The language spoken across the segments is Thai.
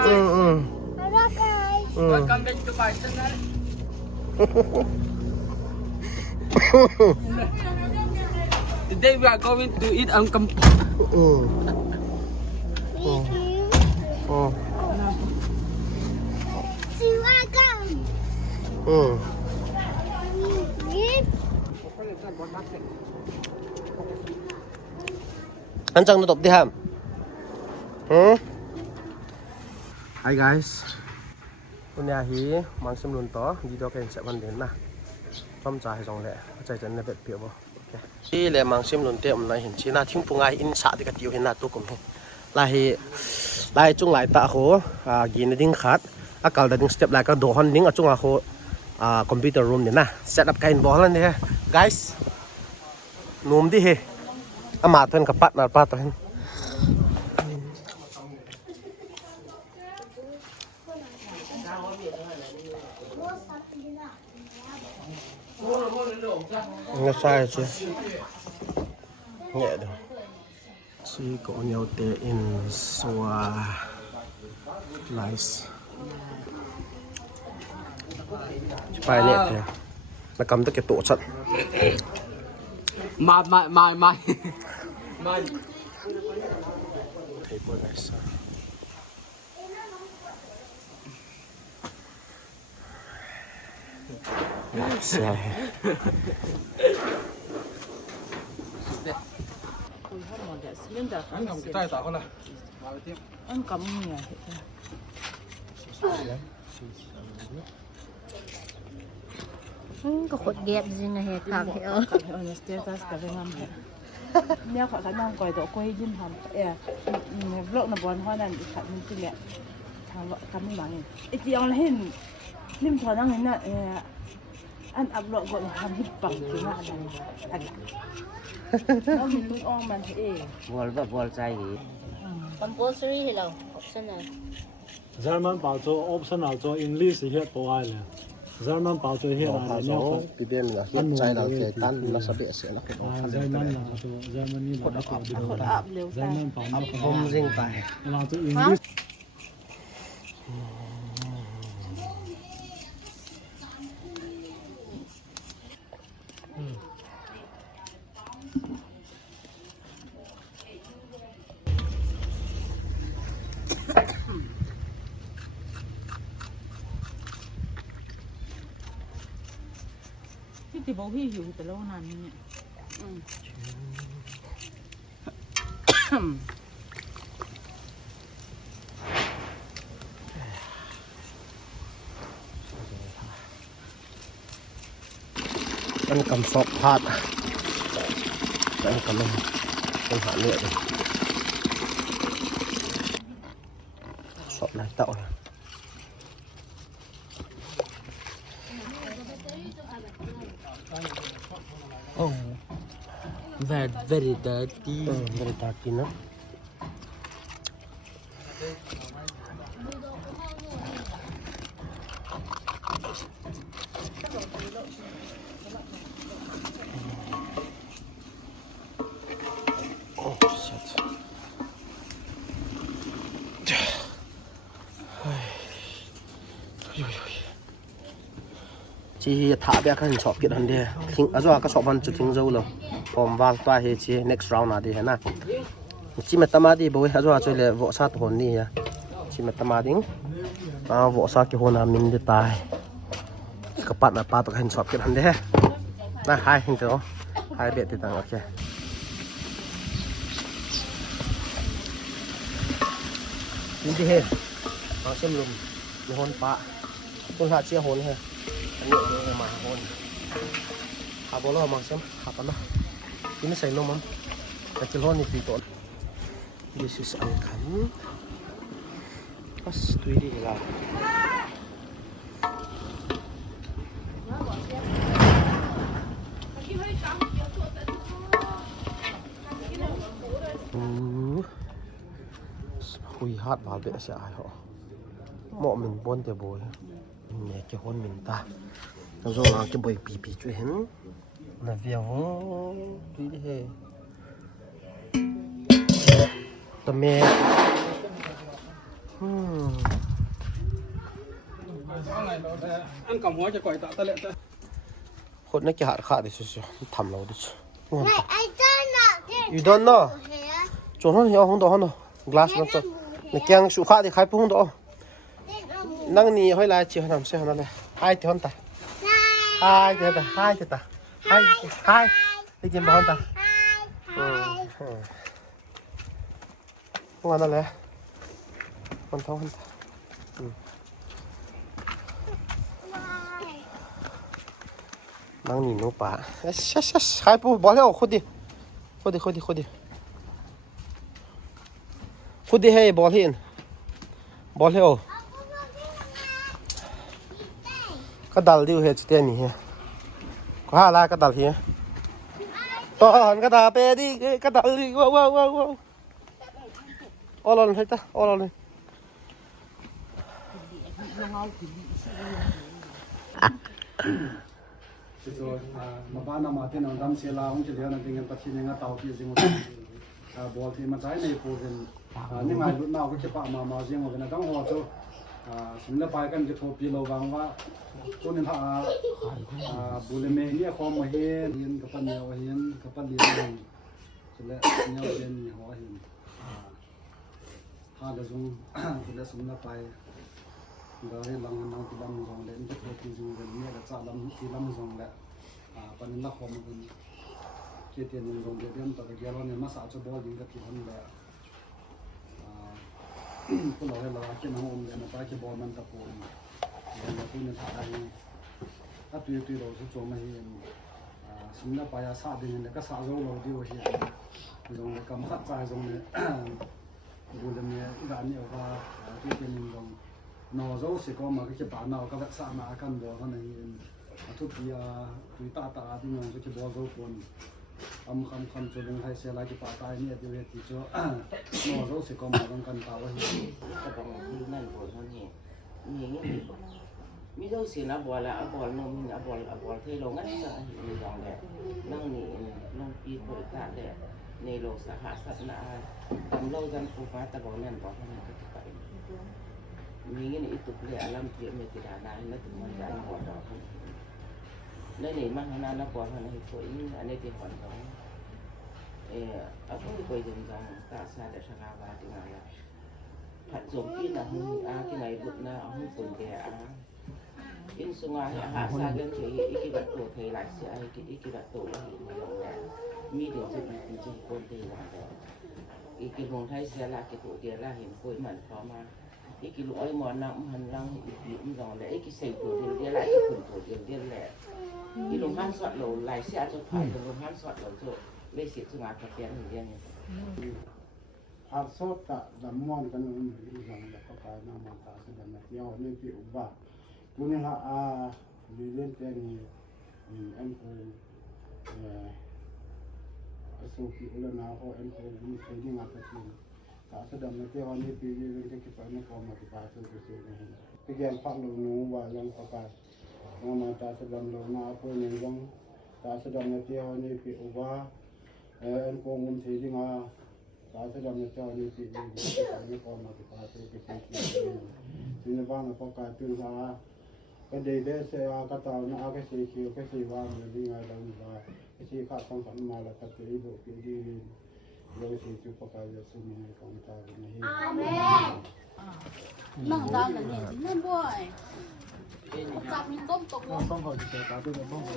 Welcome back to my channel. Today we are going to eat kampung. Anjang nutup di ham. Hi guys. Punya hi mangsem lunto video kan setวันเดือนนะต้มจ่ายสองแหละใจจะในเบ็ดเปียบที่แหละมังซิมลุนเตะมันไหนเห็นชีน่าทิ้งปุ่งไออินสาที่กระติวเห็นหน้าตัวกลมเห็นลายจุงหลายตาโคกินดิ้งขาดอากาศดิ้งสเต็ปลายก็โดนดิ้งจุงอาโคคอมพิวเตอร์รูมเนี่ยนะเซตอัพการบอลนั่นเนี่ย guys นุ่มดิเฮอามาเท่นกับปัดนาปัดเท่นnghe sai chứ nhẹ được chỉ có nhiều tệ in xoa nice bài nhẹ thế là cầm tới cái tổ trận Mai thấy bữa này sao sai anh không tay tạo con này anh cầm nhỉ có khối ghép gì này hệ thằng hệ ơ ở status cả với ngâm neo khỏi khả năng quay độ quay dinh hầm vlog là buồn hoa này khả năng gì lẹ thằng vợ cắm cái bảng này ít gì ông lên lim thọ năng này nè anh upload gọi là hầm hít bằng cái nào này anh nó mình cũng ôm mà thế bol sai gì compulsory hello optional German bảo cho optional cho English hiện bộ ai là German bảo cho hiện là nó bị điên là hiện trái là cái tan nó sẽ bị sẽ là cái đó German là cho German như là khổ áp liều German bảo nó không riêng tài là cho English thì bố hiểu từ lâu nàn nhỉ anh cầm sọp hạt anh cầm lên hạt nhẹ đi sọp này tạo này oh very dirty very dirty nữa chỉ thả bé cái shop kiện hơn đi, thinh, à rồi cái shop ăn chút thinh dâu rồi, còn vào toa thì chỉ next round nào đi hết na, chỉ mà tama đi bồi, à rồi chơi là vỗ sát hồn đi à, chỉ mà tama đi, vỗ sát cái hồn là mình đi tài, các bạn là ba cái shop kiện hơn đi, na hai hình tượng, hai biệt thì tăng ok, nhìn đi hết, xem luôn, hồn pa, con hạt chia hồn hết. Ini dia mahon. Abolo maksem, apa nah? Ini saya nomor. Kecil hon itu itu. This is angkan. Pas tu ini lah. Hui hat bảo vệ sẽ ai họ. Mọ mình buôn tiền bồi. Mẹ cái hôn mình ta rồi là cái bầy bì chuyện là việc đi đi tầm mẹ ăn còng hóa cho còi tạ ta lệ ta คนนักกีฬาขาดดิสุดๆทำเราดิสุด I don't know. you don't know Here. จงห้องเหี่ยวห้องโตห้องโต glass นั่นจ้ะในแกงสุขาดิใครพูดห้องโต Then I'm นั่งนี่ห้อยลายเชียวน้ำเสียนั่นเลยไอ้ที่ห้องตาไอ้เดี๋ยวตาไอ้เดี๋ยวตาไอ้ได้ยินบ้างตา วันนั่นแหละวันท้องวันตานั่งนี่นูป่าใครพูดบอกแล้วคุดดิให้บอลเห็นบอลแล้วก็ดัลดิวเฮดสเตียนี่เฮก็หาลายก็ดัลเฮียตอนก็ดัลเปดิก็ดัลดิว้าวออลอนให้ตาออลอนเลย就มาบ้านมาที่น้องดำเสียลาของเฉลียวนั่นเป็นเงินปัจจัยเงินเต่าที่จริงๆบอกที่มาใช้ในปูเป็นนี่ไงรุ่นน้าก็จะปะมาจริงว่าเป็นต้องหัวโจสมเด็จไปกันจะโทรปีเราบางว่าตัวนี้ถ้าบุญเมย์เนี่ยความมาเห็นกับปัญญาเห็นกับปัญญาสุดแล้วเนี่ยเป็นหัวเห็นเดี๋ยวส่งสุดแล้วสมเด็จไปเราให้ลำน้องที่ลำส่งเลยจะโทรปีจริงเป็นเนี่ยจะลำที่ลำส่งแหละปัญญาความเป็นเกี่ยงส่งเดือนต่อไปเกี่ยวเราเนี่ยมาสาวจะบอกยิงกับที่ทำแหละพวกเราให้เราเกี่ยงน้องอมเนี่ยมาไปเกี่ยบอลมันตะโกนเราพูดในทางนี้ถ้าตัวเราจะโจมมาเห็นสมเด็จไปอาสาดึงแล้วก็สาวเราดีกว่าเห็นส่งเลยกำลังใจส่งเลยบุญเนี่ยอีกอันนี้ว่าที่เป็นส่งนอโจสิก็มาก็จะป่านเอาก็รักษามากันบ่เขาในทุกปีตุยตาที่น้องก็จะบ่โจคนคำจนให้เสียหลายที่ป่าตายเนี่ยเดี๋ยวที่จะนอโจสิก็มากันตาว่าเห็น ก็ต้องมีนั่นบอลนั่นนี่มีอย่างนี้มีต้องเสียนะบอลละบอลนมบอลเทลงงั้นจะมีลองแหละนั่งนี่ลงปีโปรตาแหละในโลกสหสัตว์นะทำเราจันฟูฟ้าตะบองนั่นบอกให้มันก็จะไปมีเงี้ยนี่ตุกเลี้ยลำเทียมมีติดาได้แล้วถึงมันจะบอลดอกนั่นนี่มันขนาดนักบอลขนาดที่ตัวนี้อันนี้ที่หอนของaku đi quay dừng dòng ta xa để sang ava thì ngày là hạt giống kia là hung cái này bực na hung phun kẻ in sung hạ xa cái cái vật tổ thầy lại sẽ cái vật tổ là hiện là mi điều chỉ con thì là cái vùng thay sẽ là cái tổ tiền là hiện khối mặn khó mà cái lỗi mòn nặng hành lang hiện dòng để cái sành tổ tiền lại cái phần tổ tiền lẻ cái lồng han soạn lầu lại sẽ cho phải lồng han soạn lầu choไม่เสียสมาธิแกนอย่างนี้อาสอบตะดำมอนกันมันมีอย่างแบบก็การนำมาตาแสดงแบบเดียวนี่ปีอุบะกูนี่ละเรียนแต่นี่อันกูสุขีอุลนาโออันกูมีใครที่มาประชุมตาแสดงแบบเดียวนี่ปีเรียนที่ไปนี่เขามาที่ป่าสุขีนี่ที่แกนพักลงนู้ว่ายังประกาศมาตาแสดงลงนาเพื่อนยังตาแสดงแบบเดียวนี่ปีอุบะอันกงมุมที่ที่มาตาแสดงในเจ้านี่ที่ไม่พอมาติดตาตัวเป็นสิ่งที่ในบ้านเราก็กลายเป็นว่าก็เด็กๆเสียก็ตอนนั้นก็สีเขียวก็สีว่างเลยที่ไงเราหนูว่าก็สีขาดความฝันมาแล้วก็จะอีบุกดีเราสีจุปกายจะสุ่มในของตาเป็นนี้นั่งด้านนั้นเนี่ยนั่นบ่อยจับมีต้มตกลง ต้องขอจิตตาด้วยต้องขอ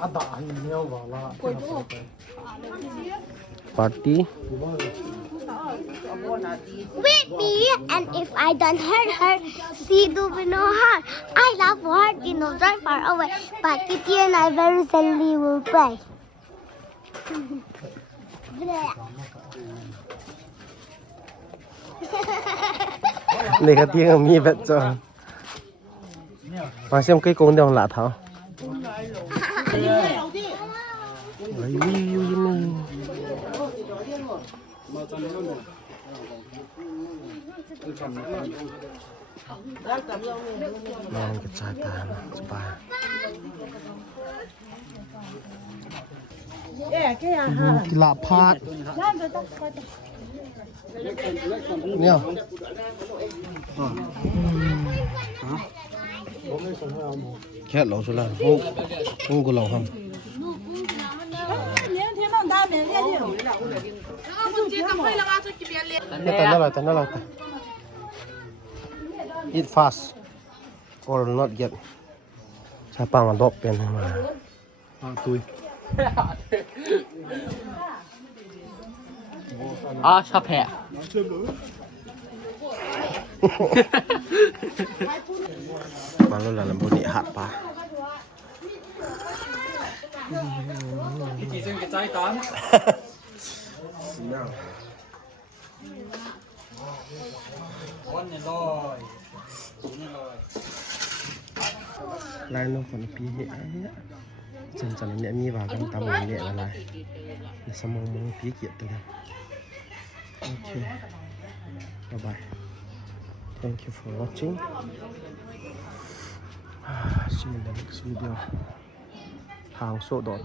อัดด่าให้เนี้ยว่าละ party with me, and if I don't hurt her, she do me no harm. I love her, very far away, but Kitty and I very sadly will pray. เลยครับที่มีแบบจอมาเชื่อมcây côn đeo lạ tháo lấy view như này mang cái trái tàn spa cái lạ phát เนี่ย แค่เราสุดละโอ้กูเราครับเนี่ยแต่นั่นแหละ eat fast or not yet ใช้ปังอันดอกเป็นมาตุย อ๋อชอบแพะ มาแล้วล่ะลำบุนี่หัดปลา กี่ซึ่งกระจายตอน ลายน้องคนปีเนี่ยจันเนี่ยมีว่ากันตามเนี่ยอะไรสมองมึงปีเกียรติเลยโอเคบ๊ายบาย thank you for watching see you in the next video ทางโซดอน